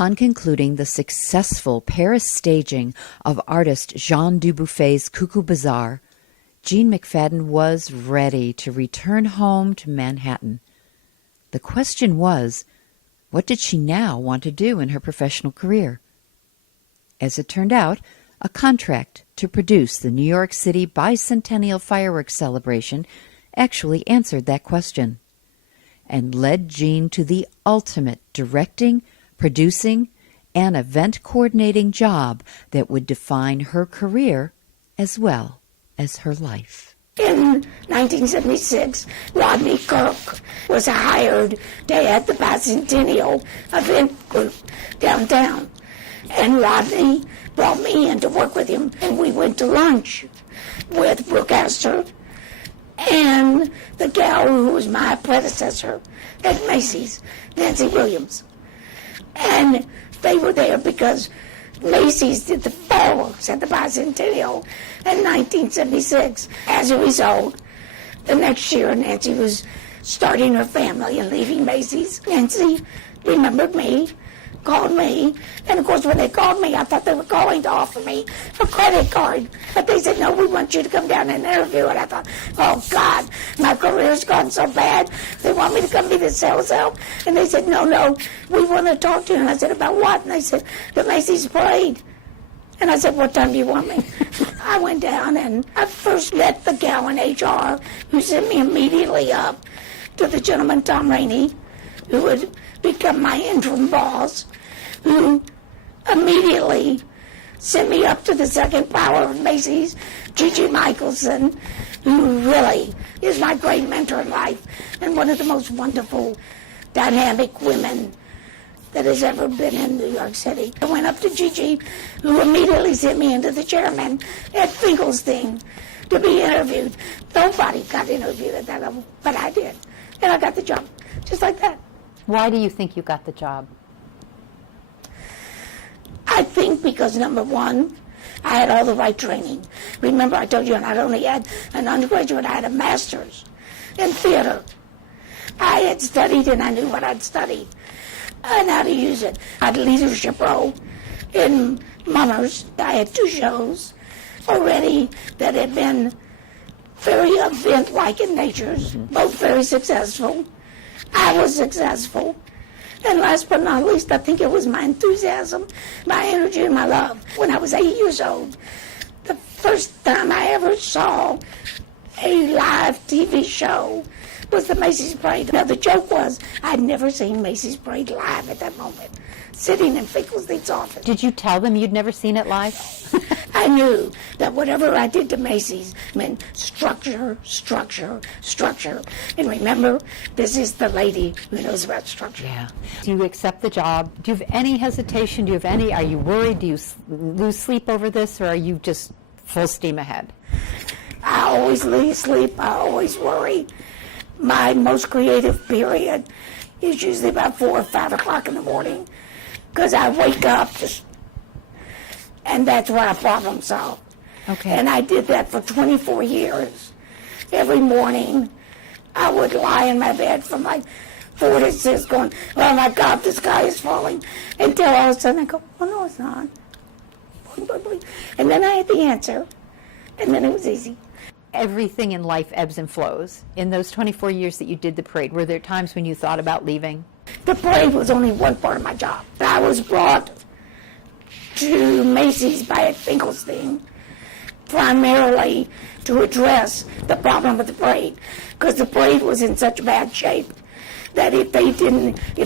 Upon concluding the successful Paris staging of artist Jean Dubuffet's Cuckoo Bazaar, Jean McFaddin was ready to return home to Manhattan. The question was, what did she now want to do in her professional career? As it turned out, a contract to produce the New York City bicentennial fireworks celebration actually answered that question and led Jean to the ultimate directing, producing, and event coordinating job that would define her career as well as her life. In 1976, Rodney Kirk was hired to head the bicentennial event group downtown. And Rodney brought me in to work with him, and we went to lunch with Brooke Astor and the gal who was my predecessor at Macy's, Nancy Williams. And they were there because Macy's did the fireworks at the bicentennial in 1976. As a result, the next year Nancy was starting her family and leaving Macy's. Nancy remembered me, called me, and of course when they called me, I thought they were calling to offer me a credit card. But they said, no, we want you to come down and interview. And I thought, oh God, my career's gone so bad. They want me to come be the sales help. And they said, no, we want to talk to you. And I said, about what? And they said, the Macy's parade. And I said, what time do you want me? I went down and I first met the gal in HR who sent me immediately up to the gentleman, Tom Rainey, who would become my interim boss, who immediately sent me up to the second power of Macy's, Gigi Michelson, who really is my great mentor in life and one of the most wonderful, dynamic women that has ever been in New York City. I went up to Gigi, who immediately sent me into the chairman at Finkelstein to be interviewed. Nobody got interviewed at that level, but I did. And I got the job, just like that. Why do you think you got the job? I think because, number one, I had all the right training. Remember, I told you I not only had an undergraduate, I had a master's in theater. I had studied and I knew what I'd studied and how to use it. I had a leadership role in Mummers. I had 2 shows already that had been very event-like in nature, both very successful. I was successful. And last but not least, I think it was my enthusiasm, my energy, and my love. When I was 8 years old, the first time I ever saw a live TV show was the Macy's Parade. Now, the joke was I'd never seen Macy's Parade live at that moment, sitting in Finkelstein's office. Did you tell them you'd never seen it live? I knew that whatever I did to Macy's meant structure, structure, structure. And remember, this is the lady who knows about structure. Yeah. Do you accept the job? Do you have any hesitation? Do you have any, are you worried? Do you lose sleep over this, or are you just full steam ahead? I always lose sleep. I always worry. My most creative period is usually about 4 or 5 o'clock in the morning, because I wake up and that's where I problem solve. Okay. And I did that for 24 years. Every morning, I would lie in my bed from like 4 to 6 going, oh my God, the sky is falling. Until all of a sudden I go, oh no, it's not. And then I had the answer, and then it was easy. Everything in life ebbs and flows. In those 24 years that you did the parade, were there times when you thought about leaving? The parade was only one part of my job. I was brought to Macy's by Finkelstein primarily to address the problem with the parade, because the parade was in such bad shape that if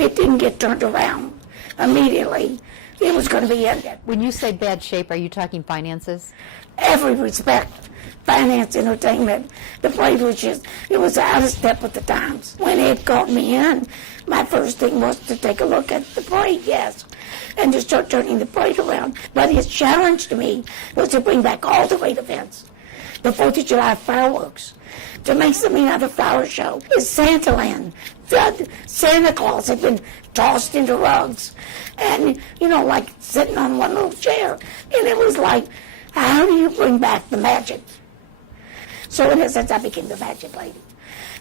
it didn't get turned around immediately, it was going to be ended. When you say bad shape, are you talking finances? Every respect, finance, entertainment, the parade was it was out of step with the times. When it called me in, my first thing was to take a look at the parade, yes, and to start turning the parade around. But his challenge to me was to bring back all the great events. The 4th of July fireworks, to make something out of the flower show, the Santaland. Santa Claus had been tossed into rugs and, like sitting on one little chair. And it was like, how do you bring back the magic? So in a sense, I became the magic lady.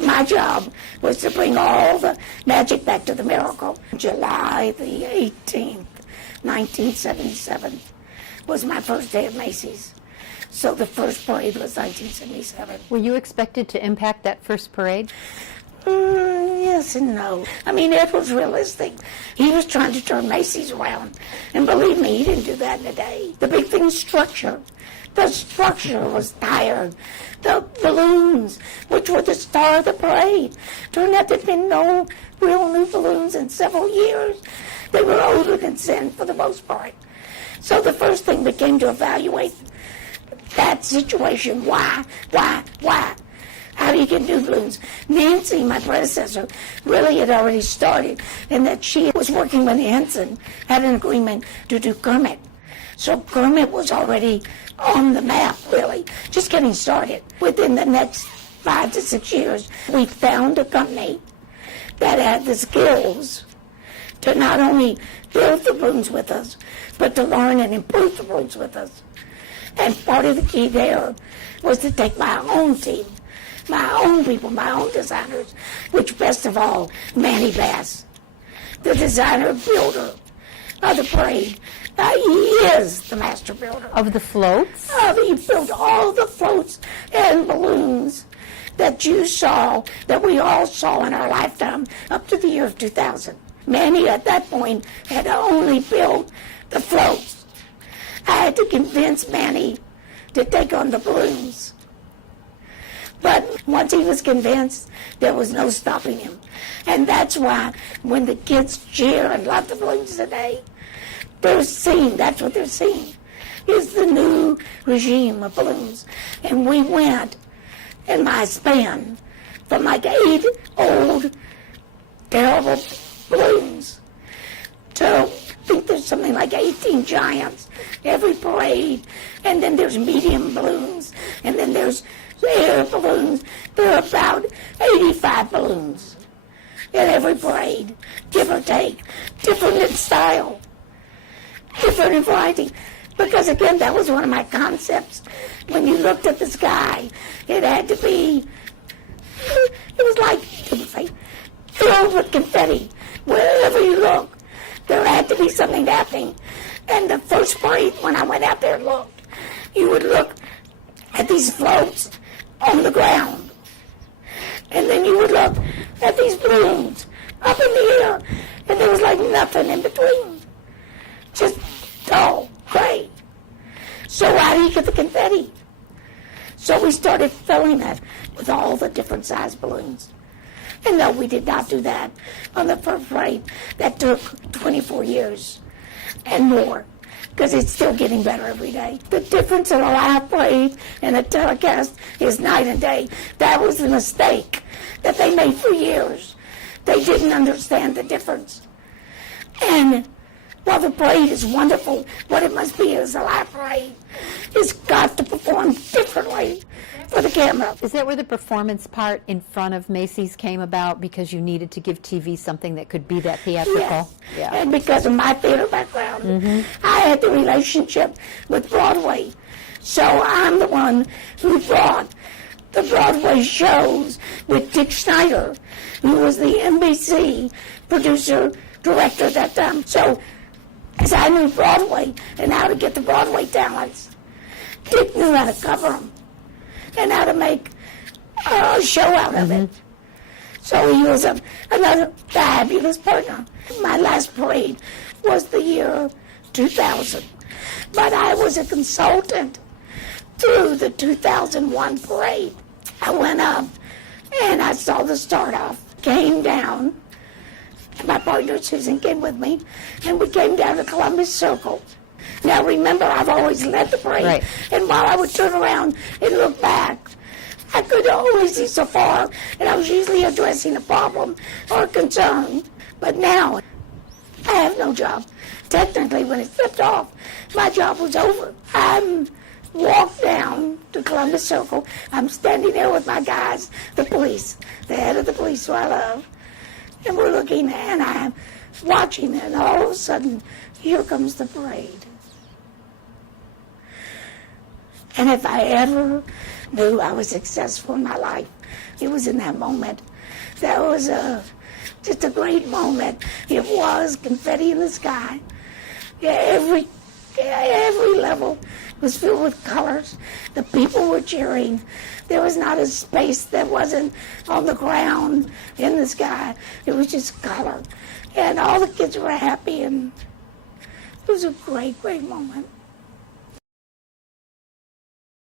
My job was to bring all the magic back to the miracle. July the 18th, 1977 was my first day at Macy's. So the first parade was 1977. Were you expected to impact that first parade? Yes and no. I mean, Ed was realistic. He was trying to turn Macy's around. And believe me, he didn't do that in a day. The big thing is structure. The structure was tired. The balloons, which were the star of the parade, turned out there'd been no real new balloons in several years. They were older than sin for the most part. So the first thing became to evaluate that situation. Why? How do you get new balloons? Nancy, my predecessor, really had already started, and that she was working with Henson, had an agreement to do Kermit. So Kermit was already on the map, really, just getting started. Within the next 5 to 6 years, we found a company that had the skills to not only build the balloons with us, but to learn and improve the balloons with us. And part of the key there was to take my own team, my own people, my own designers, which best of all, Manny Bass, the designer builder of the parade. He is the master builder. Of the floats? He built all the floats and balloons that you saw, that we all saw in our lifetime up to the year of 2000. Manny, at that point, had only built the floats. I had to convince Manny to take on the balloons. But once he was convinced, there was no stopping him. And that's why when the kids cheer and love the balloons today, they're seeing, that's what they're seeing, is the new regime of balloons. And we went, in my span, from like 8 old, terrible balloons to, I think there's something like 18 giants every parade. And then there's medium balloons, and then there's air balloons. There are about 85 balloons in every parade, give or take, different in style, different in variety. Because again, that was one of my concepts. When you looked at the sky, it had to be, it was like filled with confetti. Wherever you look, there had to be something happening. And the first parade, when I went out there and looked, you would look at these floats on the ground. And then you would look at these balloons up in the air, and there was like nothing in between. Just dull, gray. So how do you get the confetti? So we started filling it with all the different size balloons. And no, we did not do that on the first parade. That took 24 years and more, because it's still getting better every day. The difference in a live parade and a telecast is night and day. That was the mistake that they made for years. They didn't understand the difference. And while the parade is wonderful, what it must be as a live parade is got to perform differently for the camera. Is that where the performance part in front of Macy's came about, because you needed to give TV something that could be that theatrical? Yes. Yeah. And because of my theater background, I had the relationship with Broadway. So I'm the one who brought the Broadway shows with Dick Schneider, who was the NBC producer, director at that time. So as I knew Broadway and how to get the Broadway talents, Dick knew how to cover them and how to make a show out of it. So he was another fabulous partner. My last parade was the year 2000, but I was a consultant through the 2001 parade. I went up and I saw the start off, came down, and my partner Susan came with me, and we came down to Columbus Circle. Now remember, I've always led the parade, Right. And while I would turn around and look back, I could always see so far, and I was usually addressing a problem or a concern. But now, I have no job. Technically, when it flipped off, my job was over. I walked down to Columbus Circle. I'm standing there with my guys, the police, the head of the police who I love, and we're looking, and I'm watching, and all of a sudden, here comes the parade. And if I ever knew I was successful in my life, it was in that moment. That was just a great moment. It was confetti in the sky. Every level was filled with colors. The people were cheering. There was not a space that wasn't on the ground, in the sky. It was just color. And all the kids were happy, and it was a great, great moment.